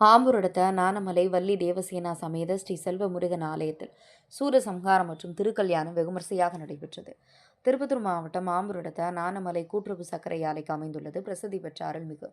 ஆம்பூர் அடுத்த நானமலை வள்ளி தேவசேனா சமேத ஸ்ரீ செல்வ முருகன் ஆலயத்தில் சூரசம்ஹாரம் மற்றும் திருக்கல்யாணம் வெகுமரிசையாக நடைபெற்றது. திருப்பத்தூர் மாவட்டம் ஆம்பூர் அடுத்த நானமலை கூட்டுறவு சர்க்கரை ஆலைக்கு அமைந்துள்ளது பிரசித்தி பெற்ற அருள்மிகு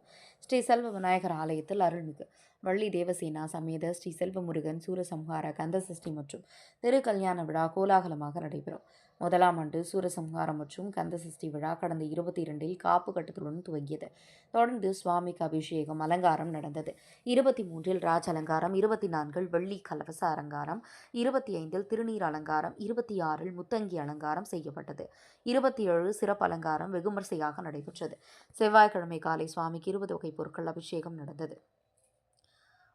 ஸ்ரீ செல்வ விநாயகர் ஆலயத்தில் அருள்மிகு வள்ளி தேவசேனா சமேத ஸ்ரீ செல்வ முருகன் சூரசம்ஹார கந்தசஷ்டி மற்றும் திருக்கல்யாண விழா கோலாகலமாக நடைபெறும். முதலாம் ஆண்டு சூரசம்ஹாரம் மற்றும் கந்தசஷ்டி விழா கடந்த 22 காப்பு கட்டத்துடன் துவங்கியது. தொடர்ந்து சுவாமிக்கு அபிஷேகம் அலங்காரம் நடந்தது. 23 ராஜ அலங்காரம், 24 வெள்ளி கலவச அலங்காரம், 25 திருநீர் அலங்காரம், 26 முத்தங்கி அலங்காரம் செய்யப்பட்டது. 27 சிறப்பு அலங்காரம் வெகுமரிசையாக நடைபெற்றது. செவ்வாய்க்கிழமை காலை சுவாமிக்கு 20 வகை பொருட்கள் அபிஷேகம் நடந்தது.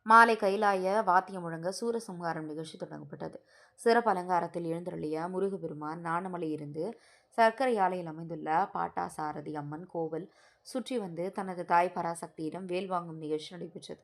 மாலை கைலாய வாத்தியம் முழங்க சூரசம்ஹாரம் நிகழ்ச்சி தொடங்கப்பட்டது. சிறப்பு அலங்காரத்தில் எழுந்தருளிய முருகப்பெருமான் நாணமலையிலிருந்து சர்க்கரை ஆலையில் அமைந்துள்ள பாட்டா சாரதி அம்மன் கோவில் சுற்றி வந்து தனது தாய் பராசக்தியிடம் வேல் வாங்கும் நிகழ்ச்சி நடைபெற்றது.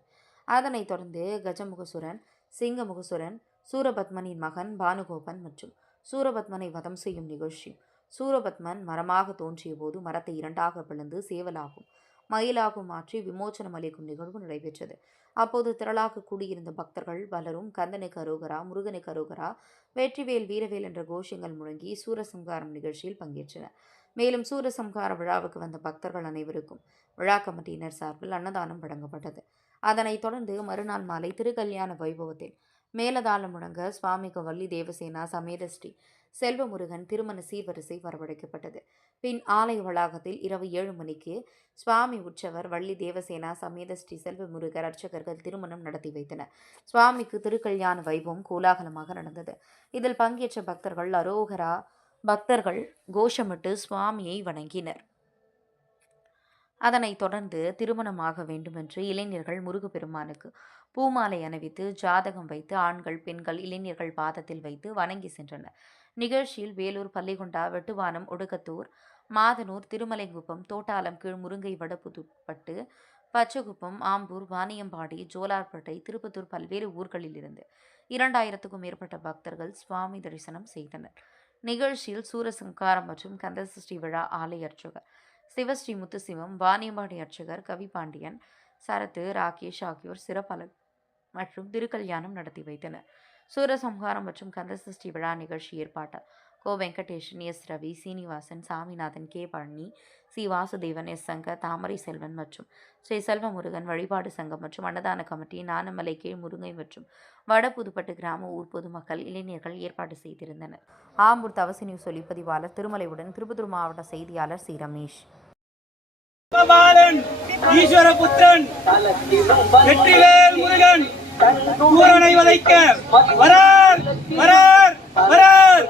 அதனைத் தொடர்ந்து கஜமுகசுரன், சிங்கமுகசுரன், சூரபத்மனின் மகன் பானுகோபன் மற்றும் சூரபத்மனை வதம் செய்யும் நிகழ்ச்சி. சூரபத்மன் மரமாக தோன்றிய போது மரத்தை இரண்டாக பிளந்து சேவலாகும் மயிலாகும் மாற்றி விமோச்சனம் அளிக்கும் நிகழ்வு நடைபெற்றது. அப்போது திரளாக கூடியிருந்த பக்தர்கள் பலரும் கந்தனுக்கு அரோகரா, முருகனுக்கு அரோகரா, வெற்றிவேல் வீரவேல் என்ற கோஷங்கள் முழங்கி சூரசம்ஹாரம் நிகழ்ச்சியில் பங்கேற்றனர். மேலும் சூரசம்ஹார விழாவுக்கு வந்த பக்தர்கள் அனைவருக்கும் விழா கமிட்டியினர் சார்பில் அன்னதானம் வழங்கப்பட்டது. அதனைத் தொடர்ந்து மறுநாள் மாலை திருக்கல்யாண வைபவத்தில் மேலதாளம் முழங்க சுவாமிக்கு வள்ளி தேவசேனா சமேத ஸ்ரீ செல்வமுருகன் திருமண சீர்வரிசை வரவழைக்கப்பட்டது. பின் ஆலய வளாகத்தில் இரவு 7 மணிக்கு சுவாமி உற்சவர் வள்ளி தேவசேனா சமேத ஸ்ரீ செல்வமுருகர் அர்ச்சகர்கள் திருமணம் நடத்தி வைத்தனர். சுவாமிக்கு திருக்கல்யாண வைபவம் கோலாகலமாக நடந்தது. இதில் பங்கேற்ற பக்தர்கள் கோஷமிட்டு சுவாமியை வணங்கினர். அதனைத் தொடர்ந்து திருமணமாக வேண்டுமென்று இளைஞர்கள் முருகப்பெருமானுக்கு பூமாலை அணிவித்து ஜாதகம் வைத்து ஆண்கள், பெண்கள், இளைஞர்கள் பாதத்தில் வைத்து வணங்கி சென்றனர். நிகழ்ச்சியில் வேலூர், பள்ளிகொண்டா, வெட்டுவானம், ஒடுக்கத்தூர், மாதனூர், திருமலைங்குப்பம், தோட்டாலம் கீழ் முருங்கை, வடபுதுப்பட்டு, பச்சகுப்பம், ஆம்பூர், வாணியம்பாடி, ஜோலார்பேட்டை, திருப்பத்தூர் பல்வேறு ஊர்களிலிருந்து 2000க்கும் மேற்பட்ட பக்தர்கள் சுவாமி தரிசனம் செய்தனர். நிகழ்ச்சியில் சூரசம்ஹாரம் மற்றும் கந்தசஷ்டி விழா ஆலய அர்ச்சகர் சிவஸ்ரீ முத்துசிவம், வாணியம்பாடி அர்ச்சகர் கவிபாண்டியன், சரத்து, ராகேஷ் ஆகியோர் சிறப்பு மற்றும் திருக்கல்யாணம் நடத்தி வைத்தனர். சூரசம்ஹாரம் மற்றும் கந்தசஷ்டி விழா நிகழ்ச்சி ஏற்பாட்டால் Ko Venkatesan, S Ravi, Srinivasan, Saminathan, K Palani, C Vasudevan, S Shankar, Thamarai Selvan மற்றும் ஸ்ரீ செல்வமுருகன் வழிபாடு சங்கம் மற்றும் அன்னதான கமிட்டி, நானமலை கீழ் முருங்கை மற்றும் வடபுதுப்பட்டு கிராம ஊர் பொதுமக்கள், இளைஞர்கள் ஏற்பாடு செய்திருந்தனர். ஆம்பூர் தவசி நியூஸ் ஒளிப்பதிவாளர் திருமலையுடன் திருப்பத்தூர் மாவட்ட செய்தியாளர் சி ரமேஷ். ஈஸ்வரபுத்திரன் வெற்றிவேல் முருகன் சூரனை வதைக்க வரார் வரார் வரார்.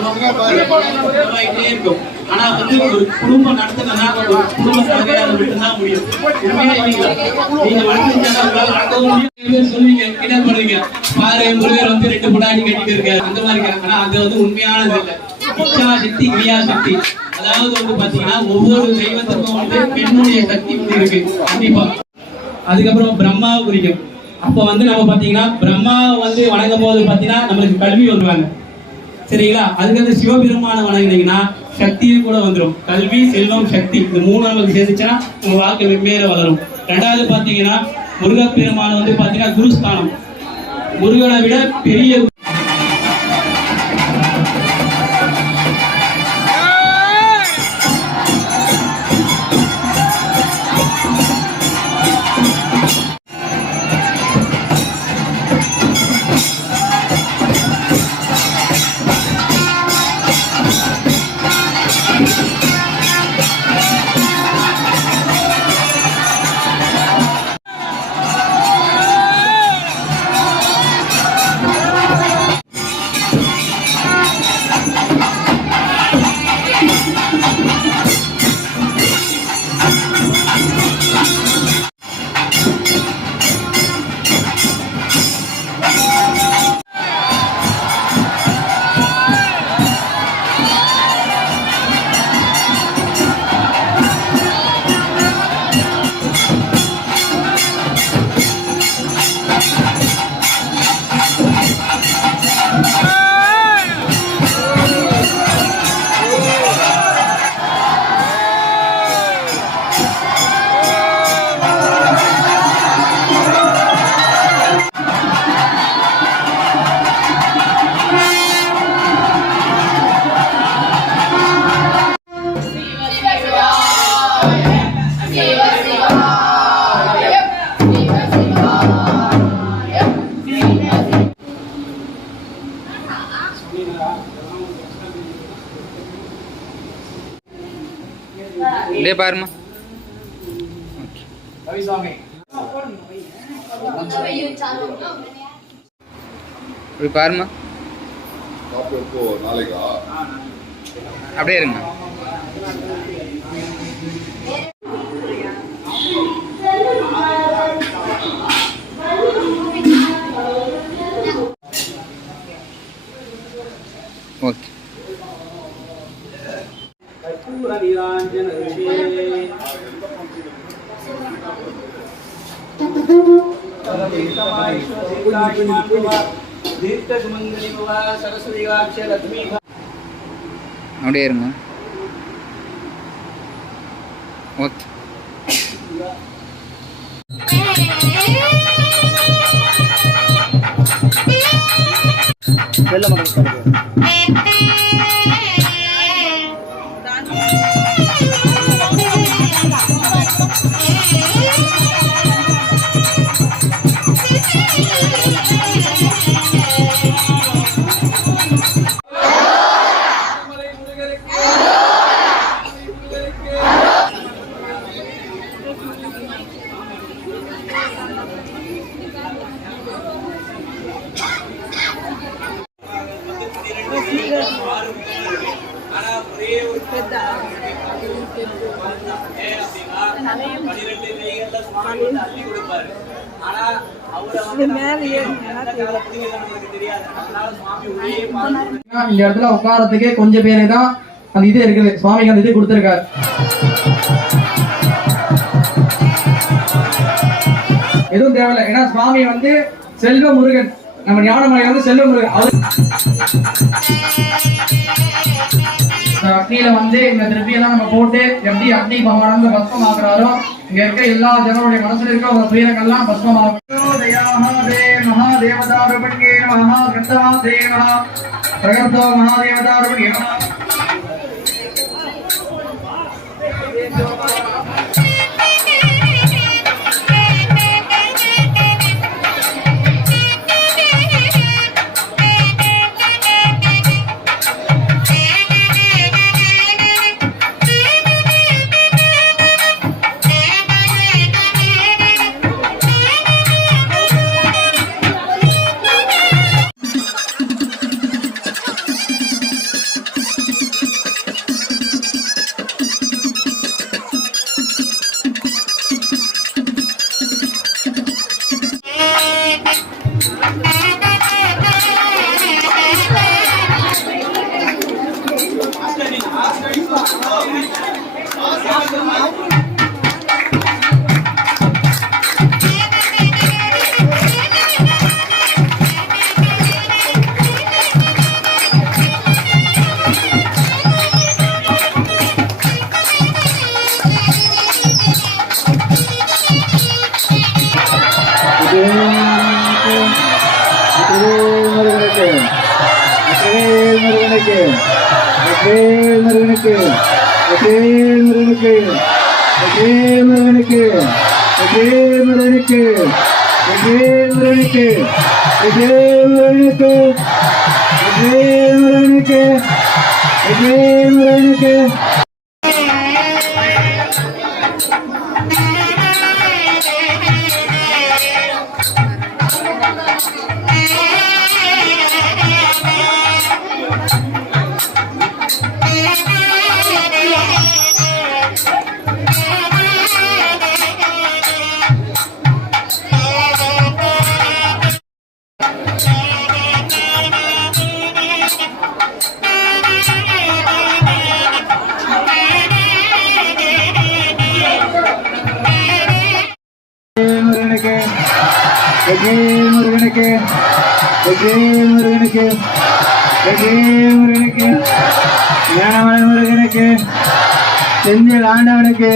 உருவாகிட்டே இருக்கும். ஆனா வந்து ஒரு குடும்பம் நடத்தணும்னா ஒரு குடும்ப தலைமையால மட்டும்தான் முடியும். உண்மையா நீங்க வளர்ந்துட்டாதான் உங்களால நடத்தவும் முடியும். சொல்லுவீங்க கிட்ட பண்ணுவீங்க, பாரு முருகர் வந்து 2 பொண்டாட்டி கட்டிட்டு இருக்காரு அந்த மாதிரி இருக்காங்க. ஆனா அது வந்து உண்மையானது இல்லை. இச்சா சக்தி கிரியா சக்தி, அதாவது வந்து பாத்தீங்கன்னா ஒவ்வொரு தெய்வத்துக்கும் வந்து பெண்ணுடைய சக்தி வந்து இருக்கு கண்டிப்பா. அதுக்கப்புறம் பிரம்மாவை குறிக்கும். அப்ப வந்து நம்ம பாத்தீங்கன்னா பிரம்மாவை வந்து வணங்கும் போது பாத்தீங்கன்னா நம்மளுக்கு கல்வி வருவாங்க சரிங்களா. அதுக்கு சிவபெருமான வணங்கினீங்கன்னா சக்தியும் கூட வந்துடும். கல்வி, செல்வம், சக்தி இந்த 3 நமக்கு சேர்ந்துச்சுன்னா உங்க வாழ்க்கை வெவ்வேறு வளரும். 2வது பாத்தீங்கன்னா முருகப்பெருமான வந்து பாத்தீங்கன்னா குருஸ்தானம், முருகனை விட பெரிய டே பாருமா இப்படி பாருமா அப்படியே இருங்க. ஓகே. அப்படியே இருங்க. ஓகே. இந்த இடத்துல உட்காரத்துக்கு கொஞ்சம் பேரு தான் அந்த இது இருக்குது. சுவாமிக்கு அந்த இது கொடுத்திருக்காரு. எதுவும் தேவையில்லை. ஏன்னா சுவாமி வந்து செல்வ முருகன், நம்ம ஞானமலை வந்து செல்வ முருகன். அவர் அக்னியில வந்து இந்த திருப்பியெல்லாம் நம்ம போட்டு எப்படி அக்னி பகவான் பஸ்மம் ஆகுறாரோ இங்க இருக்க எல்லா ஜனங்களுடைய மனசுல இருக்க ஒரு துயரங்கள்லாம் பஸ்மம் ஆகும். மகாதேவதாரூபண்யே நமஹ, கந்தமாதே நமஹ, பிரகர்த்தோ மகாதேவதாரூபண்யே நமஹ. முருகனுக்கு வெற்றிவேல் முருகனுக்கு வெற்றிவேல் முருகனுக்கு வெற்றிவேல் முருகனுக்கு வெற்றிவேல் முருகனுக்கு வெற்றிவேல் முருகனுக்கு வெற்றிவேல் முருகனுக்கு வெற்றிவேல் முருகனுக்கு முருகனுக்கு வெற்றிவேல் முருகனுக்கு வெற்றிவேல் முருகனுக்கு வெற்றிவேல் முருகனுக்கு ஞானமலை முருகனுக்கு செந்தில் ஆண்டவனுக்கு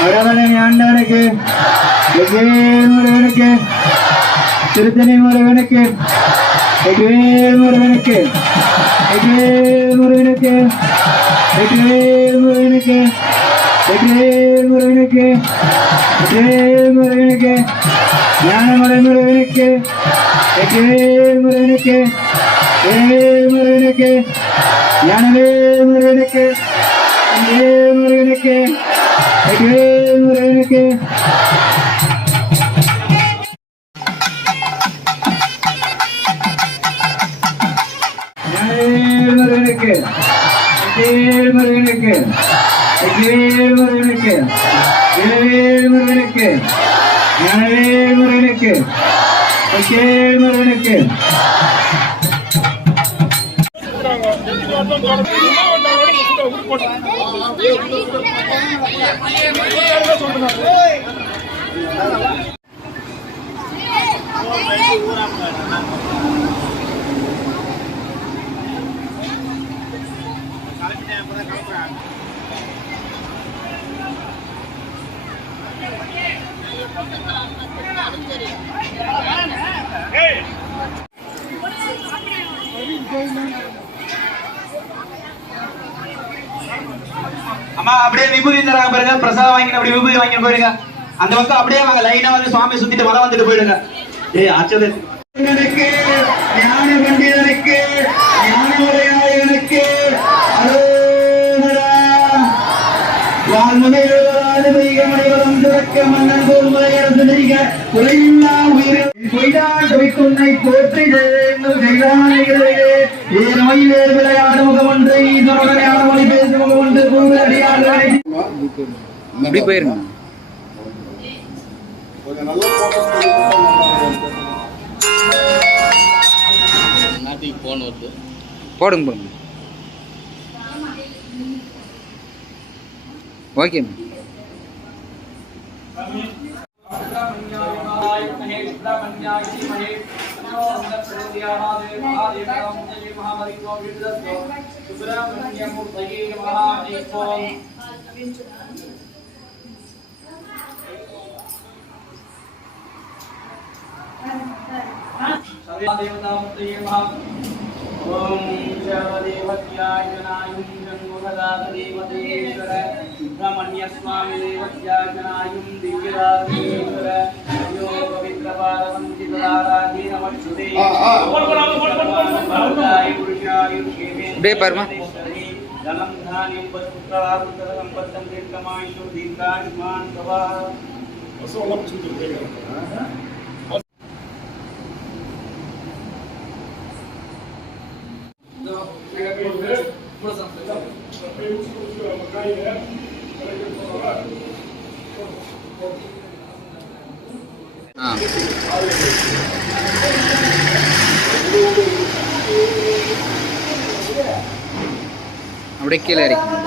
வடவழனி ஆண்டவனுக்கு வெற்றிவேல் முருகனுக்கு திருத்தணி முருகனுக்கு வெற்றிவேல் முருகனுக்கு வெற்றிவேல் முருகனுக்கு வெற்றிவேல் முருகனுக்கு வெற்றிவேல் முருகனுக்கு வெற்றிவேல் முருகனுக்கு ஞானமலை முருகனுக்கு வெற்றிவேல் முருகனுக்கு வெற்றிவேல் முருகனுக்கு ஞானவேல் முருகனுக்கு வெற்றிவேல் முருகனுக்கு வெற்றிவேல் முருகனுக்கு ஞானவேல் முருகனுக்கு வெற்றிவேல் முருகனுக்கு வெற்றிவேல் முருகனுக்கு வேல் முருகனுக்கு ஞானவேல் முருகனுக்கு வெற்றிவேல் முருகனுக்கு அம்மா அப்படியே விபூதி தராங்க பாருங்க, பிரசாதம் வாங்கிட்டு அப்படியே விபூதி வாங்கிட்டு போயிடுங்க. அந்த பக்கம் அப்படியே வாங்க, லைனா வந்து சுவாமி சுத்திட்டு வர வந்துட்டு போயிடுங்க. ஏய் ஆச்சது ஞான பண்டிதனுக்கு ஞானமுடையாயனுக்கு அரோகரா. வாழ்முனைவராது வைகமடைவரும் துறக்க மன்னன் போல் முறையரசு நெறிக குறையில்லா உயிரில் பொய்தான் துவைக்குன்னை போற்றிதே நோய் வேறு விளையாடு முகம் ஒன்று ஈஸ்வரனை அறமொழி பேசும் முகம் ஒன்று கூறு அடியாடுகளை இப்படி போயிருங்க. போடுங்க போடுங்க. ஓகே ओम देवत्याय जनायुं जन्मदात देवदेश्वर सुब्रह्मण्य स्वामी देवत्याय जनायुं दिव्यदातेश्वर यो पवित्र पारवंति तदाराधि नमस्ते भवताय पुरुषाय बे परमा धनं धान्यं पुत्रार्थ संपत्तं दीर्घमायुः दीर्घायुष्मान् भव அப்படியே கீழே இறக்கி